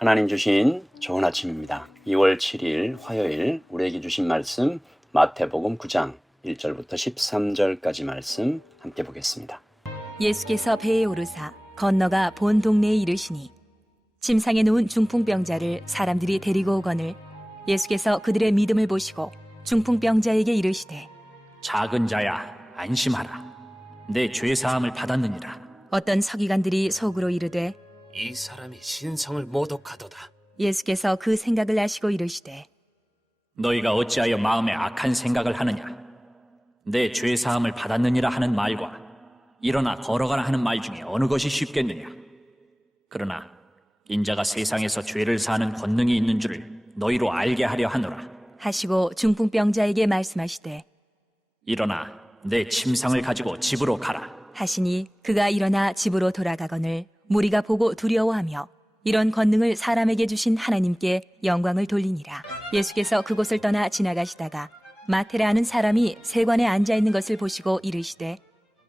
하나님 주신 좋은 아침입니다. 2월 7일 화요일 우리에게 주신 말씀 마태복음 9장 1절부터 13절까지 말씀 함께 보겠습니다. 예수께서 배에 오르사 건너가 본 동네에 이르시니 침상에 누운 중풍병자를 사람들이 데리고 오거늘 예수께서 그들의 믿음을 보시고 중풍병자에게 이르시되 작은 자야 안심하라. 내 죄사함을 받았느니라. 어떤 서기관들이 속으로 이르되 이 사람이 신성을 모독하도다. 예수께서 그 생각을 아시고 이르시되 너희가 어찌하여 마음에 악한 생각을 하느냐. 내 죄사함을 받았느니라 하는 말과 일어나 걸어가라 하는 말 중에 어느 것이 쉽겠느냐. 그러나 인자가 세상에서 죄를 사하는 권능이 있는 줄을 너희로 알게 하려 하노라. 하시고 중풍병자에게 말씀하시되 일어나 내 침상을 가지고 집으로 가라. 하시니 그가 일어나 집으로 돌아가거늘 무리가 보고 두려워하며 이런 권능을 사람에게 주신 하나님께 영광을 돌리니라. 예수께서 그곳을 떠나 지나가시다가 마테라 하는 사람이 세관에 앉아 있는 것을 보시고 이르시되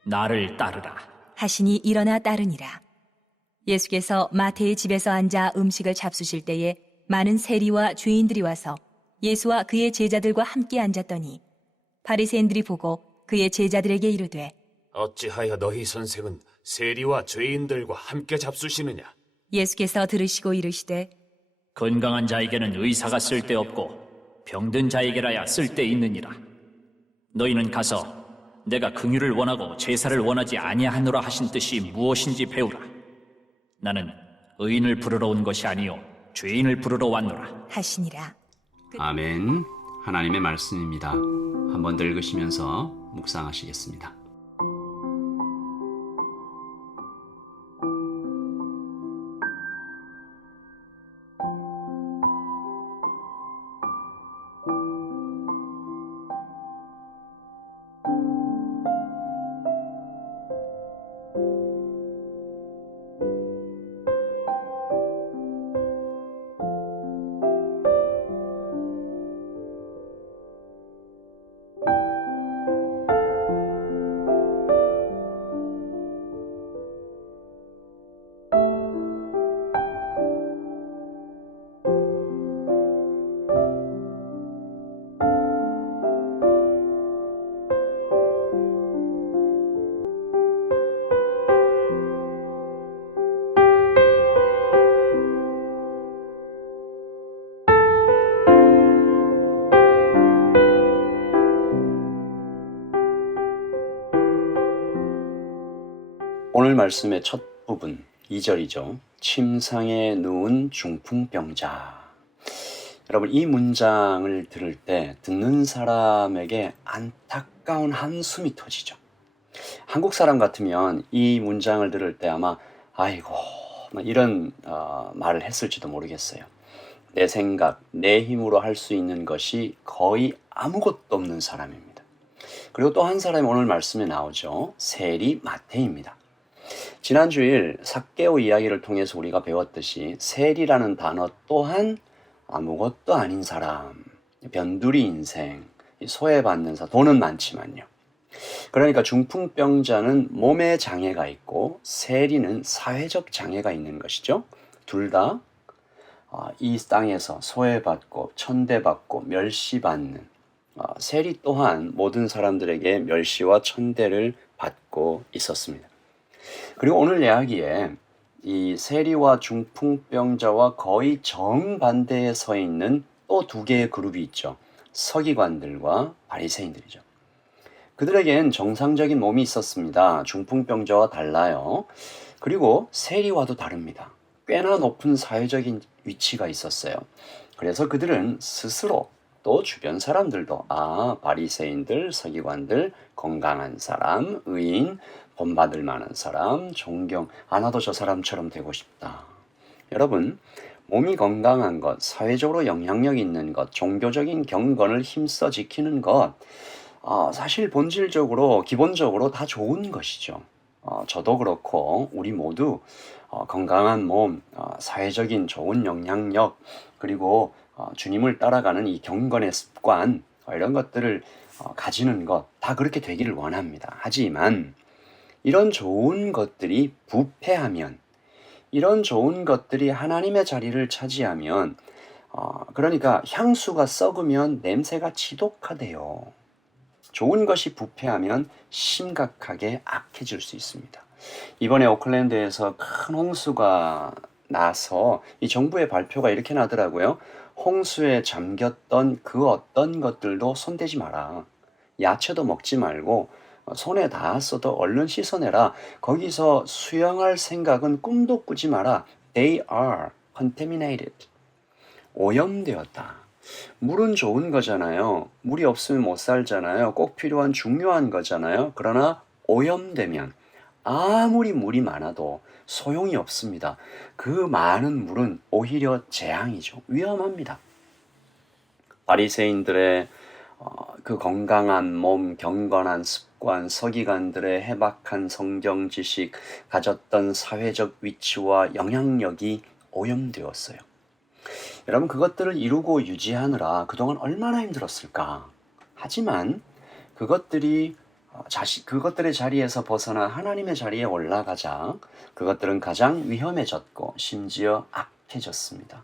나를 따르라. 하시니 일어나 따르니라. 예수께서 마태의 집에서 앉아 음식을 잡수실 때에 많은 세리와 죄인들이 와서 예수와 그의 제자들과 함께 앉았더니 바리새인들이 보고 그의 제자들에게 이르되 어찌하여 너희 선생은 세리와 죄인들과 함께 잡수시느냐? 예수께서 들으시고 이르시되 건강한 자에게는 의사가 쓸데없고 병든 자에게라야 쓸데있느니라. 너희는 가서 내가 긍휼을 원하고 제사를 원하지 아니하노라 하신 뜻이 무엇인지 배우라. 나는 의인을 부르러 온 것이 아니요 죄인을 부르러 왔노라. 하시니라. 아멘. 하나님의 말씀입니다. 한 번 더 읽으시면서 묵상하시겠습니다. 오늘 말씀의 첫 부분 2절이죠. 침상에 누운 중풍병자. 여러분, 이 문장을 들을 때 듣는 사람에게 안타까운 한숨이 터지죠. 한국 사람 같으면 이 문장을 들을 때 아마 아이고 이런 말을 했을지도 모르겠어요. 내 생각, 내 힘으로 할 수 있는 것이 거의 아무것도 없는 사람입니다. 그리고 또 한 사람이 오늘 말씀에 나오죠. 세리 마태입니다. 지난 주일 삭개오 이야기를 통해서 우리가 배웠듯이 세리라는 단어 또한 아무것도 아닌 사람, 변두리 인생, 소외받는 사람, 돈은 많지만요. 그러니까 중풍병자는 몸에 장애가 있고 세리는 사회적 장애가 있는 것이죠. 둘 다 이 땅에서 소외받고 천대받고 멸시받는, 세리 또한 모든 사람들에게 멸시와 천대를 받고 있었습니다. 그리고 오늘 이야기에 이 세리와 중풍병자와 거의 정반대에 서 있는 또 두 개의 그룹이 있죠. 서기관들과 바리새인들이죠. 그들에겐 정상적인 몸이 있었습니다. 중풍병자와 달라요. 그리고 세리와도 다릅니다. 꽤나 높은 사회적인 위치가 있었어요. 그래서 그들은 스스로 또 주변 사람들도 바리새인들, 서기관들, 건강한 사람, 의인, 본받을 만한 사람, 존경, 나도 저 사람처럼 되고 싶다. 여러분, 몸이 건강한 것, 사회적으로 영향력 있는 것, 종교적인 경건을 힘써 지키는 것, 사실 본질적으로, 기본적으로 다 좋은 것이죠. 저도 그렇고 우리 모두 건강한 몸, 사회적인 좋은 영향력, 그리고 주님을 따라가는 이 경건의 습관, 이런 것들을 가지는 것, 다 그렇게 되기를 원합니다. 하지만 이런 좋은 것들이 부패하면 이런 좋은 것들이 하나님의 자리를 차지하면 그러니까 향수가 썩으면 냄새가 지독하대요. 좋은 것이 부패하면 심각하게 악해질 수 있습니다. 이번에 오클랜드에서 큰 홍수가 나서 이 정부의 발표가 이렇게 나더라고요. 홍수에 잠겼던 그 어떤 것들도 손대지 마라. 야채도 먹지 말고 손에 닿았어도 얼른 씻어내라. 거기서 수영할 생각은 꿈도 꾸지 마라. They are contaminated. 오염되었다. 물은 좋은 거잖아요. 물이 없으면 못 살잖아요. 꼭 필요한 중요한 거잖아요. 그러나 오염되면 아무리 물이 많아도 소용이 없습니다. 그 많은 물은 오히려 재앙이죠. 위험합니다. 바리새인들의 그 건강한 몸, 경건한 습관, 서기관들의 해박한 성경 지식, 가졌던 사회적 위치와 영향력이 오염되었어요. 여러분, 그것들을 이루고 유지하느라 그동안 얼마나 힘들었을까? 하지만 그것들의 자리에서 벗어나 하나님의 자리에 올라가자 그것들은 가장 위험해졌고 심지어 악해졌습니다.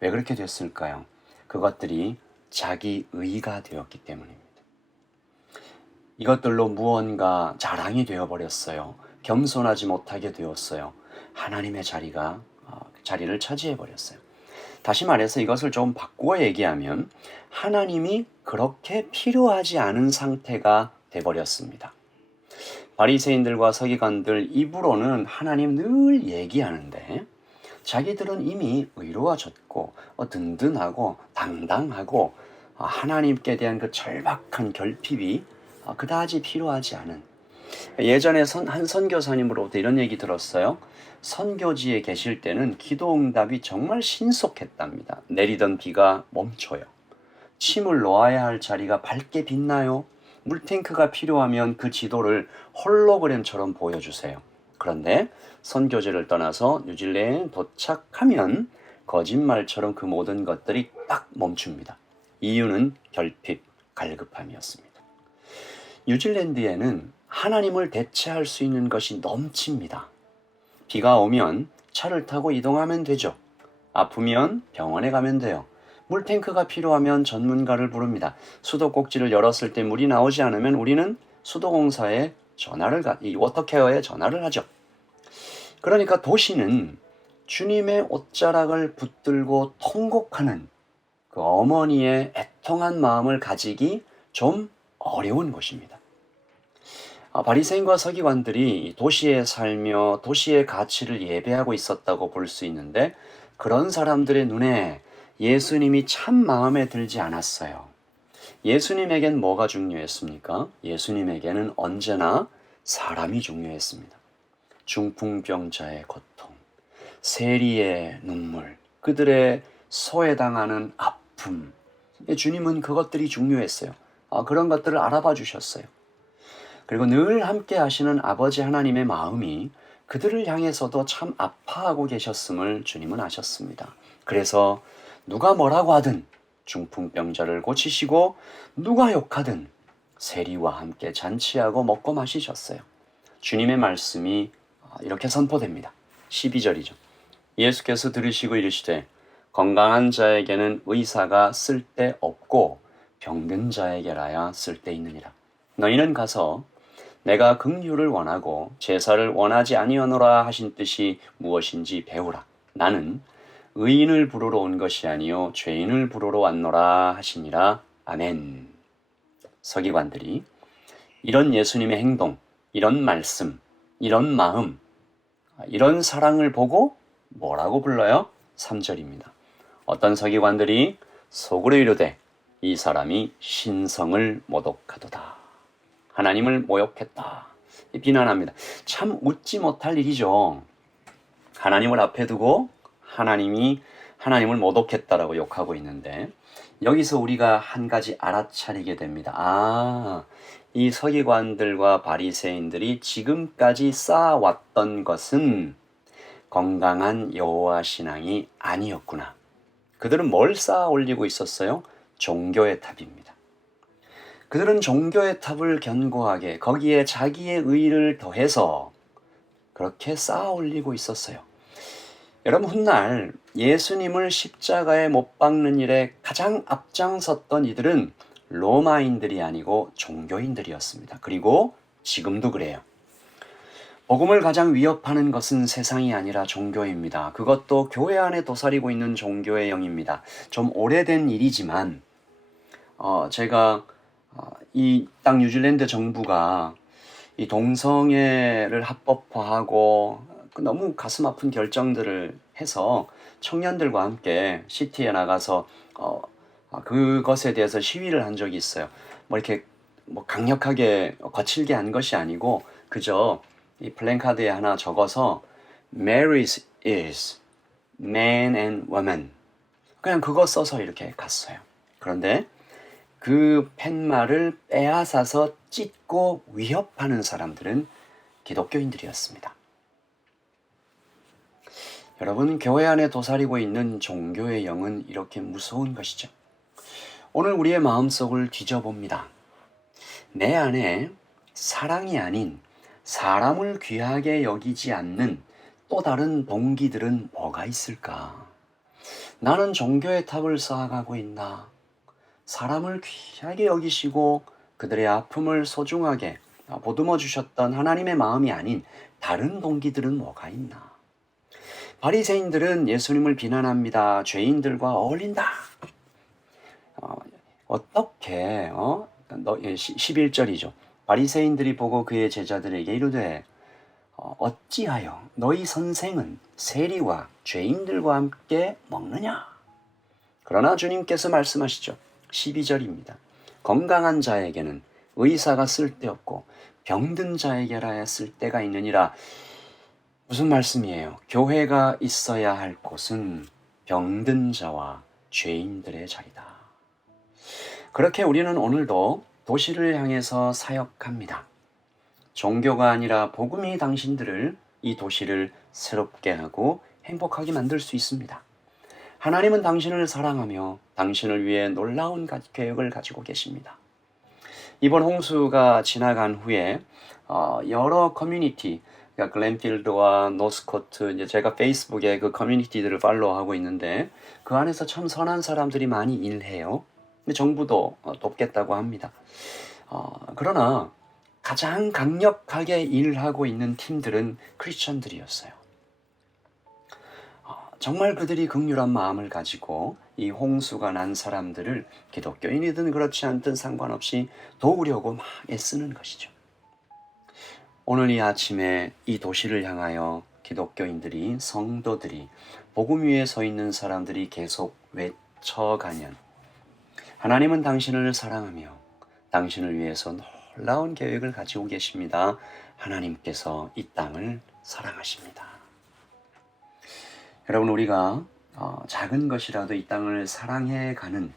왜 그렇게 됐을까요? 그것들이 자기 의가 되었기 때문입니다. 이것들로 무언가 자랑이 되어버렸어요. 겸손하지 못하게 되었어요. 하나님의 자리를 차지해버렸어요. 다시 말해서 이것을 좀 바꾸어 얘기하면 하나님이 그렇게 필요하지 않은 상태가 돼버렸습니다. 바리새인들과 서기관들 입으로는 하나님 늘 얘기하는데 자기들은 이미 의로워졌고 든든하고 당당하고 하나님께 대한 그 절박한 결핍이 그다지 필요하지 않은, 예전에 한 선교사님으로부터 이런 얘기 들었어요. 선교지에 계실 때는 기도 응답이 정말 신속했답니다. 내리던 비가 멈춰요. 침을 놓아야 할 자리가 밝게 빛나요. 물탱크가 필요하면 그 지도를 홀로그램처럼 보여주세요. 그런데 선교지를 떠나서 뉴질랜드 도착하면 거짓말처럼 그 모든 것들이 딱 멈춥니다. 이유는 결핍, 갈급함이었습니다. 뉴질랜드에는 하나님을 대체할 수 있는 것이 넘칩니다. 비가 오면 차를 타고 이동하면 되죠. 아프면 병원에 가면 돼요. 물탱크가 필요하면 전문가를 부릅니다. 수도꼭지를 열었을 때 물이 나오지 않으면 우리는 수도공사에 이 워터케어에 전화를 하죠. 그러니까 도시는 주님의 옷자락을 붙들고 통곡하는 그 어머니의 애통한 마음을 가지기 좀 어려운 곳입니다. 바리새인과 서기관들이 도시에 살며 도시의 가치를 예배하고 있었다고 볼 수 있는데 그런 사람들의 눈에 예수님이 참 마음에 들지 않았어요. 예수님에겐 뭐가 중요했습니까? 예수님에게는 언제나 사람이 중요했습니다. 중풍병자의 고통, 세리의 눈물, 그들의 소외당하는 아픔. 주님은 그것들이 중요했어요. 그런 것들을 알아봐 주셨어요. 그리고 늘 함께 하시는 아버지 하나님의 마음이 그들을 향해서도 참 아파하고 계셨음을 주님은 아셨습니다. 그래서 누가 뭐라고 하든 중풍병자를 고치시고 누가 욕하든 세리와 함께 잔치하고 먹고 마시셨어요. 주님의 말씀이 이렇게 선포됩니다. 12절이죠. 예수께서 들으시고 이르시되 건강한 자에게는 의사가 쓸데없고 병든 자에게라야 쓸데있느니라. 너희는 가서 내가 긍휼을 원하고 제사를 원하지 아니하노라 하신 뜻이 무엇인지 배우라. 나는 의인을 부르러 온 것이 아니요 죄인을 부르러 왔노라 하시니라. 아멘. 서기관들이 이런 예수님의 행동, 이런 말씀, 이런 마음, 이런 사랑을 보고 뭐라고 불러요? 3절입니다. 어떤 서기관들이 속으로 이르되 이 사람이 신성을 모독하도다. 하나님을 모욕했다. 비난합니다. 참 웃지 못할 일이죠. 하나님을 앞에 두고 하나님을 모독했다라고 욕하고 있는데 여기서 우리가 한 가지 알아차리게 됩니다. 이 서기관들과 바리새인들이 지금까지 쌓아왔던 것은 건강한 여호와 신앙이 아니었구나. 그들은 뭘 쌓아 올리고 있었어요? 종교의 탑입니다. 그들은 종교의 탑을 견고하게 거기에 자기의 의를 더해서 그렇게 쌓아 올리고 있었어요. 여러분, 훗날 예수님을 십자가에 못 박는 일에 가장 앞장섰던 이들은 로마인들이 아니고 종교인들이었습니다. 그리고 지금도 그래요. 복음을 가장 위협하는 것은 세상이 아니라 종교입니다. 그것도 교회 안에 도사리고 있는 종교의 영입니다. 좀 오래된 일이지만 제가 이 땅 뉴질랜드 정부가 이 동성애를 합법화하고 너무 가슴 아픈 결정들을 해서 청년들과 함께 시티에 나가서 그것에 대해서 시위를 한 적이 있어요. 뭐 이렇게 뭐 강력하게 거칠게 한 것이 아니고 그저 이 플랜카드에 하나 적어서 Marriage is man and woman, 그냥 그거 써서 이렇게 갔어요. 그런데 그 팻말을 빼앗아서 찢고 위협하는 사람들은 기독교인들이었습니다. 여러분, 교회 안에 도사리고 있는 종교의 영은 이렇게 무서운 것이죠. 오늘 우리의 마음속을 뒤져봅니다. 내 안에 사랑이 아닌 사람을 귀하게 여기지 않는 또 다른 동기들은 뭐가 있을까? 나는 종교의 탑을 쌓아가고 있나? 사람을 귀하게 여기시고 그들의 아픔을 소중하게 보듬어 주셨던 하나님의 마음이 아닌 다른 동기들은 뭐가 있나? 바리새인들은 예수님을 비난합니다. 죄인들과 어울린다. 어떻게 11절이죠. 바리새인들이 보고 그의 제자들에게 이르되 어찌하여 너희 선생은 세리와 죄인들과 함께 먹느냐? 그러나 주님께서 말씀하시죠. 12절입니다. 건강한 자에게는 의사가 쓸데없고 병든 자에게라야 쓸데가 있느니라. 무슨 말씀이에요? 교회가 있어야 할 곳은 병든 자와 죄인들의 자리다. 그렇게 우리는 오늘도 도시를 향해서 사역합니다. 종교가 아니라 복음이 당신들을, 이 도시를 새롭게 하고 행복하게 만들 수 있습니다. 하나님은 당신을 사랑하며 당신을 위해 놀라운 계획을 가지고 계십니다. 이번 홍수가 지나간 후에 여러 커뮤니티, 그러니까 글렌필드와 노스코트, 이제 제가 페이스북에 그 커뮤니티들을 팔로우하고 있는데 그 안에서 참 선한 사람들이 많이 일해요. 근데 정부도 돕겠다고 합니다. 그러나 가장 강력하게 일하고 있는 팀들은 크리스천들이었어요. 정말 그들이 긍휼한 마음을 가지고 이 홍수가 난 사람들을 기독교인이든 그렇지 않든 상관없이 도우려고 막 애쓰는 것이죠. 오늘 이 아침에 이 도시를 향하여 기독교인들이, 성도들이, 복음 위에 서 있는 사람들이 계속 외쳐가면 하나님은 당신을 사랑하며 당신을 위해서 놀라운 계획을 가지고 계십니다. 하나님께서 이 땅을 사랑하십니다. 여러분, 우리가 작은 것이라도 이 땅을 사랑해가는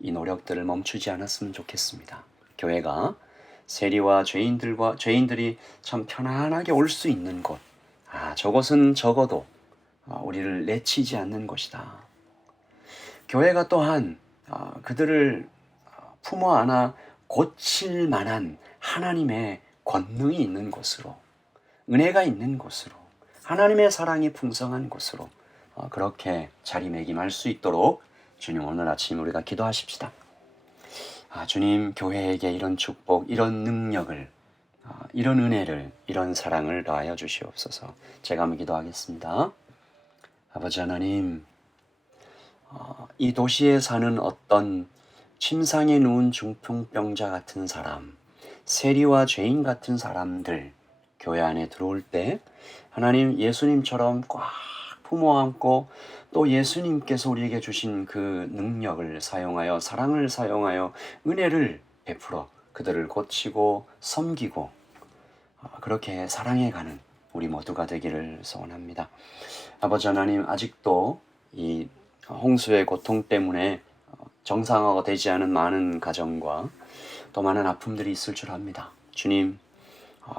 이 노력들을 멈추지 않았으면 좋겠습니다. 교회가 세리와 죄인들이 참 편안하게 올 수 있는 곳, 저것은 적어도 우리를 내치지 않는 곳이다. 교회가 또한 그들을 품어 안아 고칠 만한 하나님의 권능이 있는 곳으로, 은혜가 있는 곳으로, 하나님의 사랑이 풍성한 곳으로 그렇게 자리매김할 수 있도록 주님, 오늘 아침 우리가 기도하십시다. 주님, 교회에게 이런 축복, 이런 능력을, 이런 은혜를, 이런 사랑을 더하여 주시옵소서. 제가 한번 기도하겠습니다. 아버지 하나님, 이 도시에 사는 어떤 침상에 누운 중풍병자 같은 사람, 세리와 죄인 같은 사람들, 교회 안에 들어올 때 하나님, 예수님처럼 꽉 품어 안고 또 예수님께서 우리에게 주신 그 능력을 사용하여, 사랑을 사용하여 은혜를 베풀어 그들을 고치고 섬기고 그렇게 사랑해가는 우리 모두가 되기를 소원합니다. 아버지 하나님, 아직도 이 홍수의 고통 때문에 정상화가 되지 않은 많은 가정과 또 많은 아픔들이 있을 줄 압니다. 주님,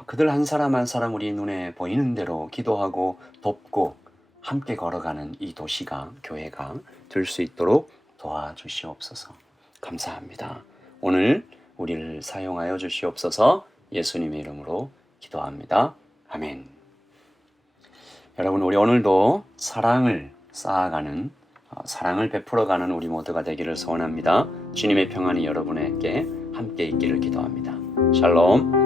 그들 한 사람 한 사람 우리 눈에 보이는 대로 기도하고 돕고 함께 걸어가는 이 도시가, 교회가 될 수 있도록 도와주시옵소서. 감사합니다. 오늘 우리를 사용하여 주시옵소서. 예수님의 이름으로 기도합니다. 아멘. 여러분, 우리 오늘도 사랑을 쌓아가는, 사랑을 베풀어가는 우리 모두가 되기를 소원합니다. 주님의 평안이 여러분에게 함께 있기를 기도합니다. 샬롬.